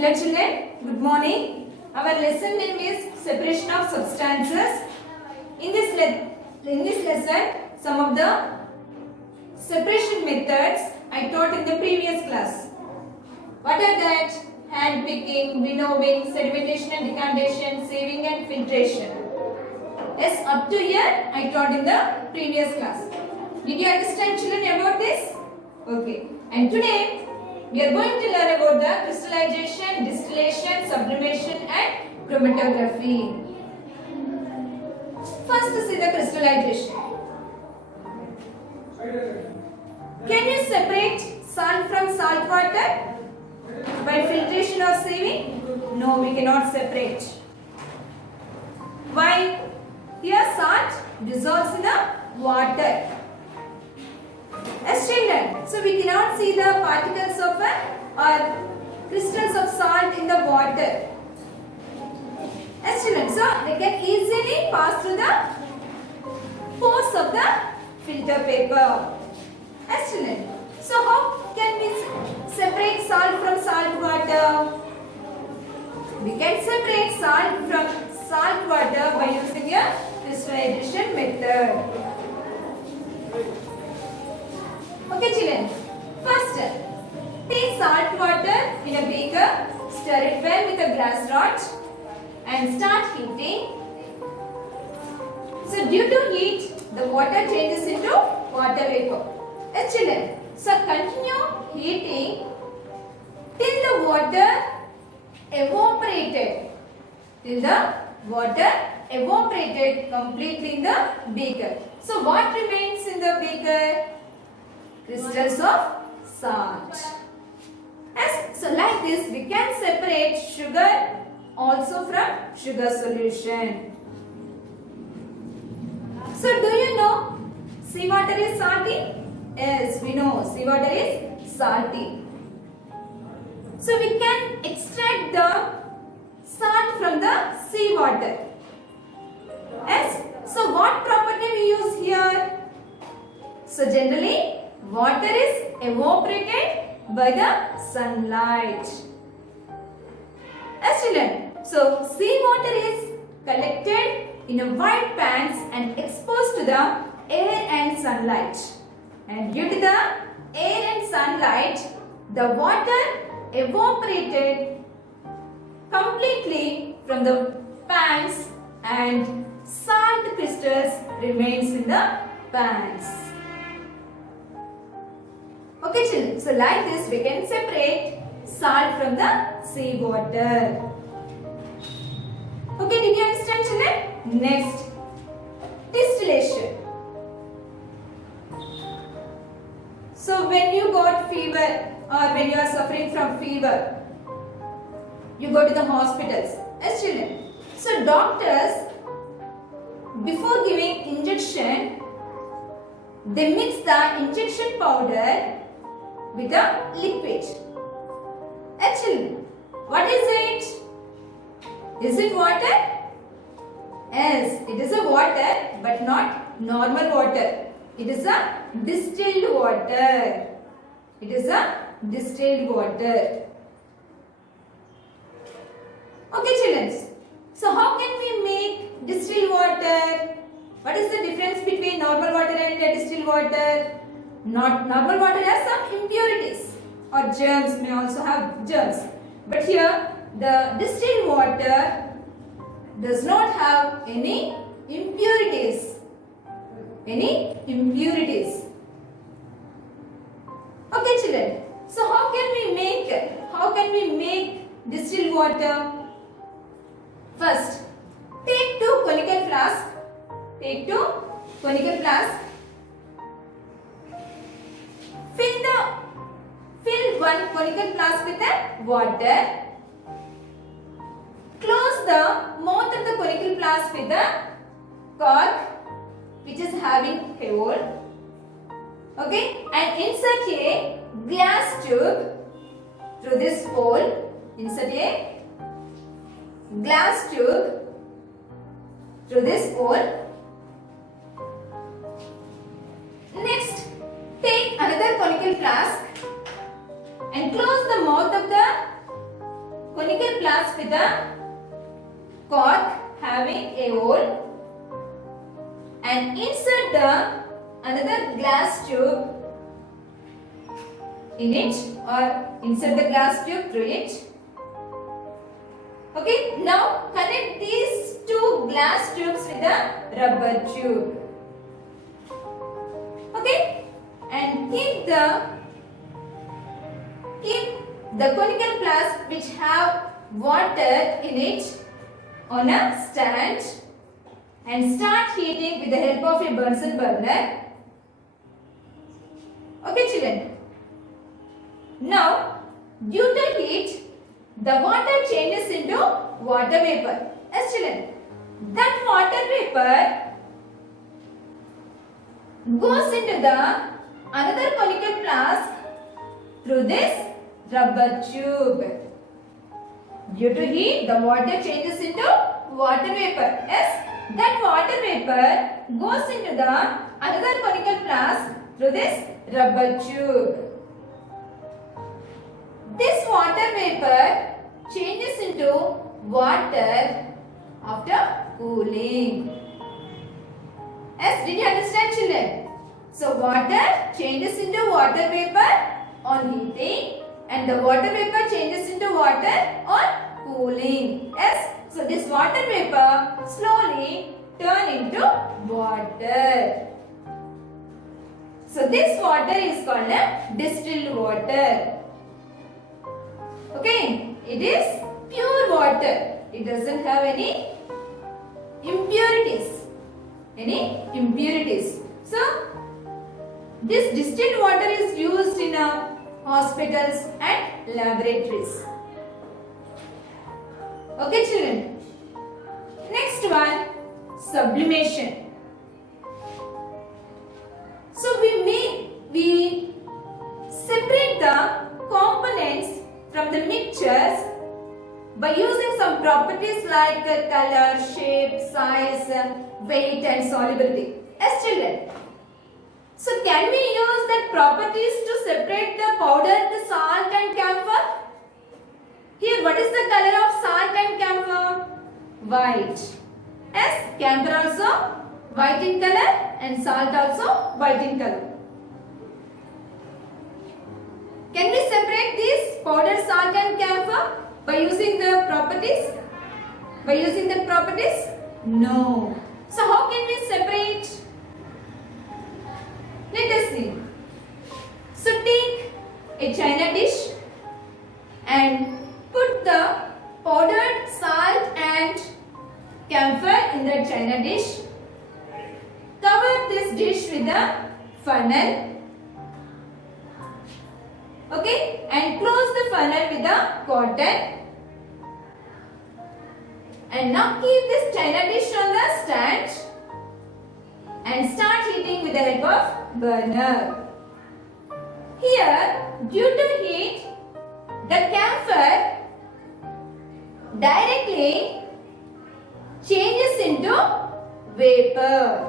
Hello children, good morning. Our lesson name is separation of substances. In this lesson, some of the separation methods I taught in the previous class. What are that? Hand picking, winnowing, sedimentation and decantation, sieving and filtration. Yes, up to here I taught in the previous class. Did you understand children about this? Okay. And today we are going to learn about the crystallization, distillation, sublimation and chromatography. First see the crystallization. Can you separate salt from salt water by filtration or sieving? No, we cannot separate. Why? Here salt dissolves in the water. As children, so we cannot see the particles of or crystals of salt in the water. As children, so they can easily pass through the pores of the filter paper. As children, so how can we separate salt from salt water? We can separate salt from salt water by using a crystallization method. Okay children, first take salt water in a beaker, stir it well with a glass rod and start heating. So due to heat, the water changes into water vapor. Yes children, so continue heating till the water evaporated. Till the water evaporated completely in the beaker. So what remains in the beaker? Crystals of salt. Yes, so like this we can separate sugar also from sugar solution. So do you know seawater is salty? Yes, we know seawater is salty. So we can extract the salt from the seawater. Yes, so what property we use here? So generally water is evaporated by the sunlight. As children, so seawater is collected in a white pans and exposed to the air and sunlight. And due to the air and sunlight, the water evaporated completely from the pans and salt crystals remains in the pans. Okay children, so like this we can separate salt from the seawater. Okay, did you understand children? Next, distillation. So when you got fever or when you are suffering from fever, you go to the hospitals. Yes children. So doctors, before giving injection, they mix the injection powder with a liquid. Actually, what is it? Is it water? Yes, it is a water but not normal water. It is a distilled water. It is a distilled water. Okay children, so how can we make distilled water? What is the difference between normal water and distilled water? Not normal water has some impurities or germs, may also have germs. But here the distilled water does not have any impurities. Okay children, so how can we make distilled water? First, take two conical flasks. Fill one conical flask with water. Close the mouth of the conical flask with the cork which is having a hole. Okay, and insert a glass tube through this hole. Insert a glass tube through this hole. Next, take another conical flask and close the mouth of the conical flask with a cork having a hole and insert the another glass tube in it or insert the glass tube through it. Okay, now connect these two glass tubes with a rubber tube. Okay, and keep the conical flask which have water in it on a stand and start heating with the help of a Bunsen burner. Okay children. Now due to heat the water changes into water vapor. Yes children. That water vapor goes into the another conical flask through this rubber tube. Due to heat, the water changes into water vapor. Yes, that water vapor goes into the another conical flask through this rubber tube. This water vapor changes into water after cooling. Yes, did you understand children? So water changes into water vapor on heating and the water vapor changes into water on cooling. Yes, so this water vapor slowly turn into water. So this water is called a distilled water. Okay, it is pure water. It doesn't have any impurities. So this distilled water is used in hospitals and laboratories. Okay children. Next one, sublimation. So we separate the components from the mixtures by using some properties like color, shape, size, weight and solubility. Yes children. So can we use that properties to separate the powdered salt and camphor? Here what is the color of salt and camphor? White. Yes, camphor also white in color and salt also white in color. Can we separate these powdered salt and camphor by using the properties? By using the properties? No. So how can we separate? Let us see. So take a china dish and put the powdered salt and camphor in the china dish. Cover this dish with a funnel. Okay, and close the funnel with a cotton. And now keep this china dish on the stand and start heating with the help of burner. Here, due to heat, the camphor directly changes into vapor.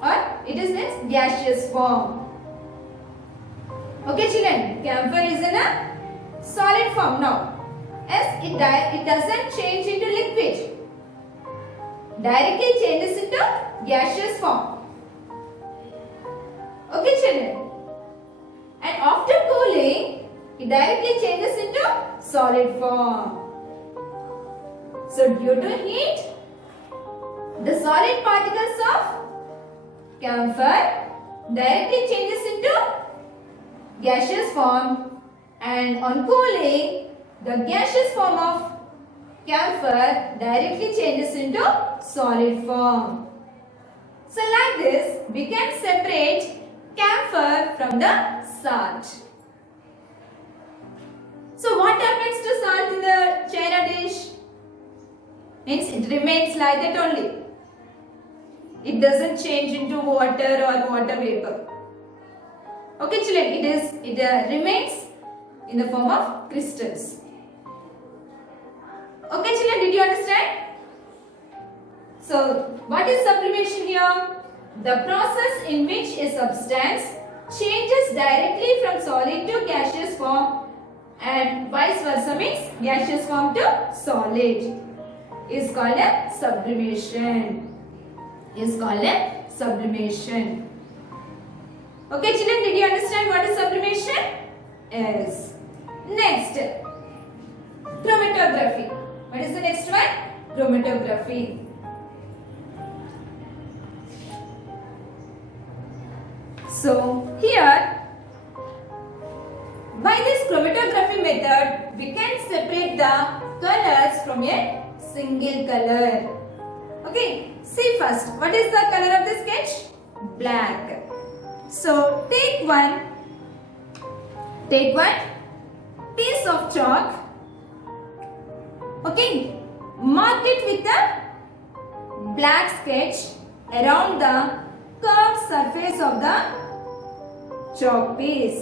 Or it is in its gaseous form. Okay children, camphor is in a solid form now. As it doesn't change into liquid. Directly changes into gaseous form. Okay children. And after cooling, it directly changes into solid form. So due to heat, the solid particles of camphor directly changes into gaseous form, and on cooling the gaseous form of camphor directly changes into solid form. So like this we can separate camphor from the salt. So what happens to salt in the china dish? Means it remains like that only. It doesn't change into water or water vapor. Okay children, it remains in the form of crystals. Okay children, did you understand? So what is sublimation here? The process in which a substance changes directly from solid to gaseous form and vice versa means gaseous form to solid is called a sublimation. Okay children, did you understand what is sublimation? Yes. Next, chromatography. What is the next one? Chromatography. So here, by this chromatography method, we can separate the colors from a single color. Okay, see first, what is the color of the sketch? Black. So take one piece of chalk. Okay, mark it with a black sketch around the curved surface of the chalk piece.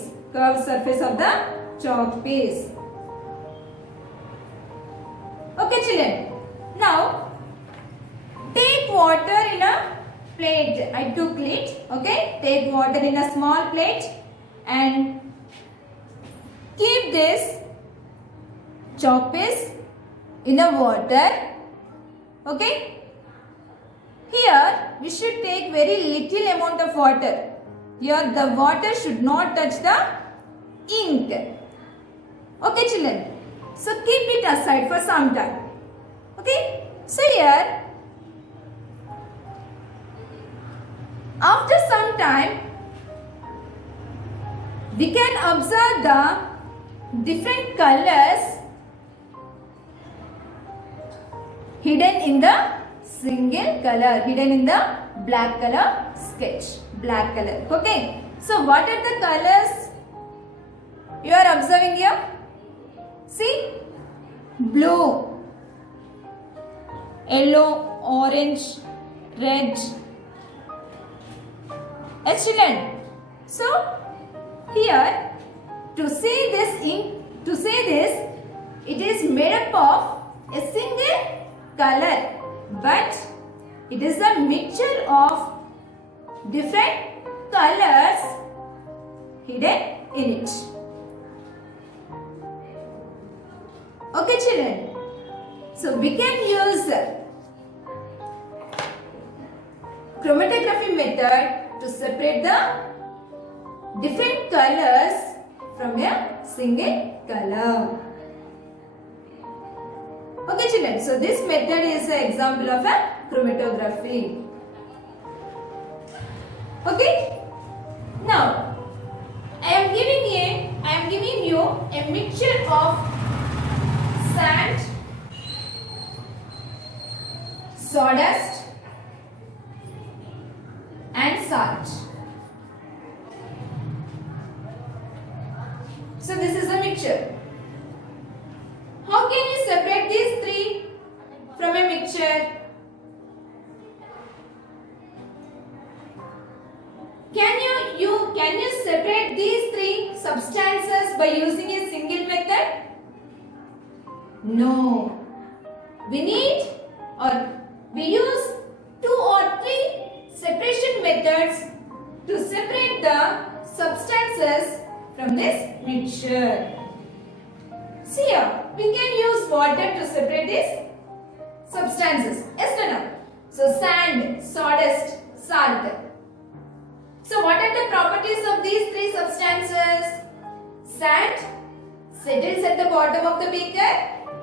Okay children, now take water in a plate. I took it. Okay, take water in a small plate and keep this chalk piece in the water. Okay, here we should take very little amount of water. Here the water should not touch the ink. Okay children, so keep it aside for some time. Okay, so here after some time we can observe the different colors hidden in the single color, hidden in the black color sketch. Okay, so what are the colors you are observing here? See, blue, yellow, orange, red. Excellent. So here to see this, it is made up of a single color, but it is a mixture of different colors hidden in it. Okay children, so we can use chromatography method to separate the different colors from a single color. Okay children, so this method is an example of a chromatography. Okay, now I am giving you a mixture of sand, sawdust and salt. So this is a mixture. How can you separate these three from a mixture? Can you separate these three substances by using a single method? No. We use 2 or 3 separation methods to separate the substances from this mixture. See here, we can use water to separate these substances. Yes or no? So sand, sawdust, salt. So what are the properties of these 3 substances? Sand settles at the bottom of the beaker,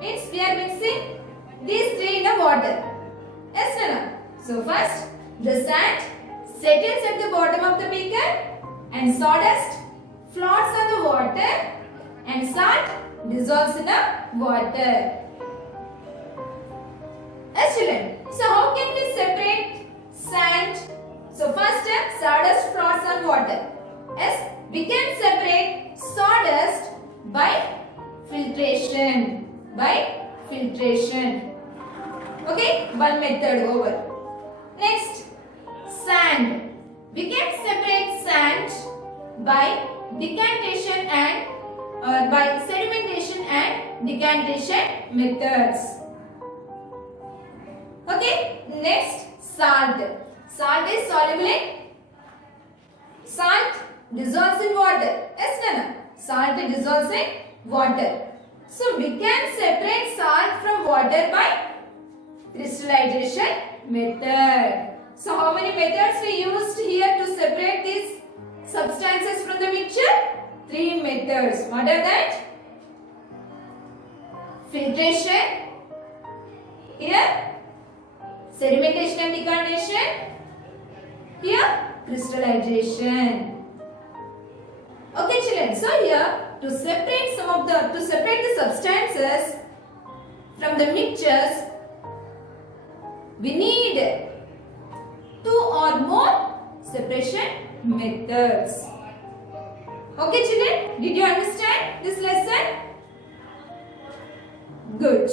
means we are mixing these 3 in a water. Yes or no? So first the sand settles at the bottom of the beaker and sawdust floats on the water and salt dissolves in the water. Excellent. So how can we separate sand? So first sawdust floats on water. Yes, we can separate sawdust by filtration. Okay, one method over. Next, sand. We can separate sand by decantation and by sedimentation and decantation methods. Okay, next salt. Salt is soluble in salt dissolves in water. Yes, no? Salt dissolves in water. So we can separate salt from water by crystallization method. So how many methods we used here to separate these substances from the mixture? 3 methods. What are that? Filtration, here sedimentation and decarnation, here crystallization. Okay children, so here to separate the substances from the mixtures, we need 2 or more separation methods. Okay children, did you understand this lesson? Good.